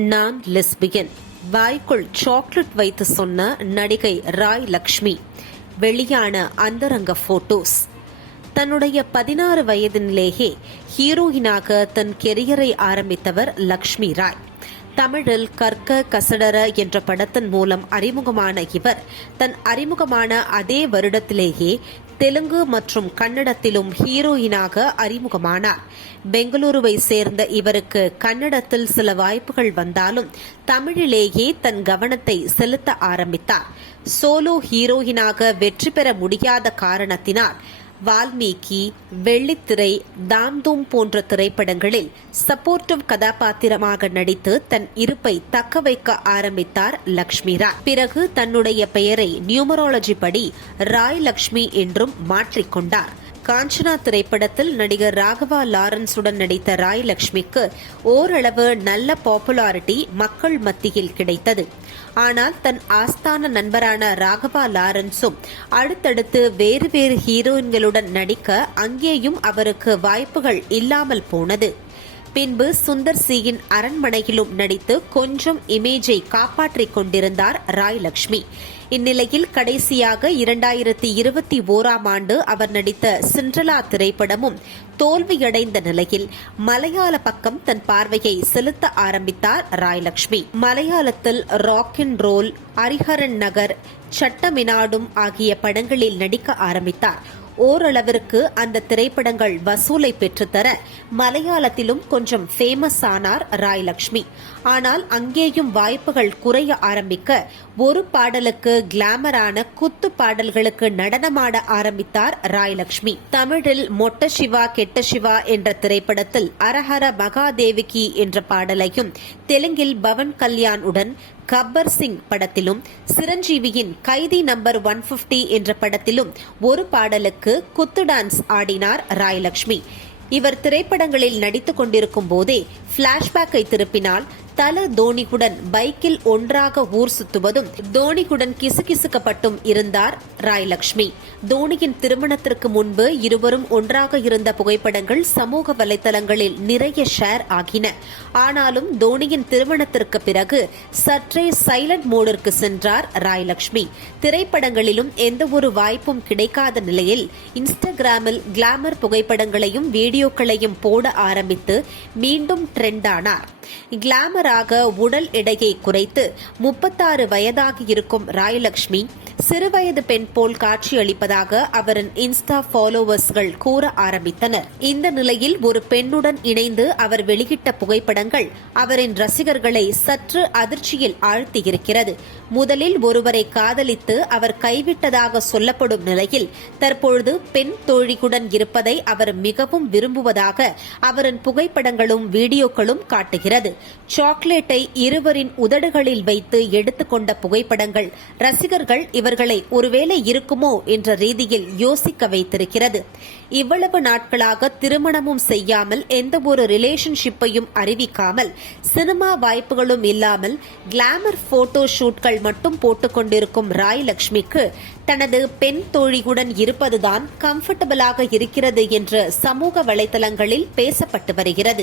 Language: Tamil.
நான் லெஸ்பியன். வாய்க்குள் சாக்லேட் வைத்து சொன்ன நடிகை ராய் லக்ஷ்மி. வெளியான அந்தரங்க போட்டோஸ். தன்னுடைய பதினாறு வயதினிலேயே ஹீரோயினாக தன் கெரியரை ஆரம்பித்தவர் லக்ஷ்மி ராய். தமிழில் கற்க கசடர என்ற படத்தின் மூலம் அறிமுகமான இவர் தன் அறிமுகமான அதே வருடத்திலேயே தெலுங்கு மற்றும் கன்னடத்திலும் ஹீரோயினாக அறிமுகமானார். பெங்களூருவை சேர்ந்த இவருக்கு கன்னடத்தில் சில வாய்ப்புகள் வந்தாலும் தமிழிலேயே தன் கவனத்தை செலுத்த ஆரம்பித்தார். சோலோ ஹீரோயினாக வெற்றி பெற முடியாத காரணத்தினால் வால்மீகி வெள்ளித்திரை தாம்தூம் போன்ற திரைப்படங்களில் சப்போர்ட்டிவ் கதாபாத்திரமாக நடித்து தன் இருப்பை தக்க வைக்க ஆரம்பித்தார் லக்ஷ்மிரா பிறகு தன்னுடைய பெயரை நியூமராலஜி படி ராய் லக்ஷ்மி என்றும் மாற்றிக்கொண்டார் காஞ்சனா திரைப்படத்தில் நடிகர் ராகவா லாரன்ஸுடன் நடித்த ராய் லக்ஷ்மிக்கு ஓரளவு நல்ல பாப்புலாரிட்டி மக்கள் மத்தியில் கிடைத்தது. ஆனால் தன் ஆஸ்தான நண்பரான ராகவா லாரன்ஸும் அடுத்தடுத்து வேறு வேறு ஹீரோயின்களுடன் நடிக்க அங்கேயும் அவருக்கு வாய்ப்புகள் இல்லாமல் போனது. பின்பு சுந்தர் சியின் அரண்மனையிலும் நடித்து கொஞ்சம் இமேஜை காப்பாற்றிக் கொண்டிருந்தார் ராய் லக்ஷ்மி இந்நிலையில் கடைசியாக இரண்டாயிரத்தி இருபத்தி ஓராம் ஆண்டு அவர் நடித்த சிண்ட்ரலா திரைப்படமும் தோல்வியடைந்த நிலையில் மலையாள பக்கம் தன் பார்வையை செலுத்த ஆரம்பித்தார் ராயலட்சுமி மலையாளத்தில் rock and roll Hariharan Nagar சட்டமினாடும் ஆகிய படங்களில் நடிக்க ஆரம்பித்தார். ஓரளவிற்கு அந்த திரைப்படங்கள் வசூலை பெற்றுத்தர மலையாளத்திலும் கொஞ்சம் ஃபேமஸ் ஆனார் ராய் லக்ஷ்மி ஆனால் அங்கேயும் வாய்ப்புகள் குறைய ஆரம்பிக்க ஒரு பாடலுக்கு கிளாமரான குத்து பாடல்களுக்கு நடனமாட ஆரம்பித்தார் ராய் லக்ஷ்மி தமிழில் மொட்ட சிவா கெட்ட சிவா என்ற திரைப்படத்தில் அரஹர மகாதேவிகி என்ற பாடலையும் தெலுங்கில் பவன் கல்யாண் உடன் கப்பர் சிங் படத்திலும் சிரஞ்சீவியின் கைதி நம்பர் ஒன் பிப்டி என்ற படத்திலும் ஒரு பாடலுக்கு குத்து டான்ஸ் ஆடினார் ராயலட்சுமி இவர் திரைப்படங்களில் நடித்துக் கொண்டிருக்கும் போதே பிளாஷ்பேக்கை திருப்பினால் தல தோனிகுடன் பைக்கில் ஒன்றாக ஊர் சுத்துவதும் தோனிகுடன் கிசுகிசுக்கப்பட்டும் இருந்தார் ராய்லக்ஷ்மி. தோனியின் திருமணத்திற்கு முன்பு இருவரும் ஒன்றாக இருந்த புகைப்படங்கள் சமூக வலைதளங்களில் நிறைய ஷேர் ஆகின. ஆனாலும் தோனியின் திருமணத்திற்கு பிறகு சற்றே சைலண்ட் மோடிற்கு சென்றார் ராய்லக்ஷ்மி. திரைப்படங்களிலும் எந்த ஒரு வாய்ப்பும் கிடைக்காத நிலையில் இன்ஸ்டாகிராமில் கிளாமர் புகைப்படங்களையும் வீடியோக்களையும் போட ஆரம்பித்து மீண்டும் ட்ரெண்டானார். கிளாமராக உடல் எடையை குறைத்து முப்பத்தாறு வயதாக இருக்கும் ராயலட்சுமி சிறுவயது பெண் போல் காட்சியளிப்பதாக அவரின் இன்ஸ்டா ஃபாலோவர்ஸ்கள் கூற ஆரம்பித்தனர். இந்த நிலையில் ஒரு பெண்ணுடன் இணைந்து அவர் வெளியிட்ட புகைப்படங்கள் அவரின் ரசிகர்களை சற்று அதிர்ச்சியில் ஆழ்த்தியிருக்கிறது. முதலில் ஒருவரை காதலித்து அவர் கைவிட்டதாக சொல்லப்படும் நிலையில் தற்பொழுது பெண் தோழியுடன் இருப்பதை அவர் மிகவும் விரும்புவதாக அவரின் புகைப்படங்களும் வீடியோக்களும் காட்டுகிறது. சாக்லேட்டை இருவரின் உதடுகளில் வைத்து எடுத்துக்கொண்ட புகைப்படங்கள் ரசிகர்கள் இவர்களை ஒருவேளை இருக்குமோ என்ற ரீதியில் யோசிக்க வைத்திருக்கிறது. இவ்வளவு நாட்களாக திருமணமும் செய்யாமல் எந்த ஒரு ரிலேஷன்ஷிப்பையும் அறிவிக்காமல் சினிமா வாய்ப்புகளும் இல்லாமல் கிளாமர் போட்டோ ஷூட்கள் மட்டும் போட்டுக்கொண்டிருக்கும் ராய் லட்சுமிக்கு தனது பெண் தோழியுடன் இருப்பதுதான் கம்ஃபர்டபுளாக இருக்கிறது என்று சமூக வலைதளங்களில் பேசப்பட்டு வருகிறது.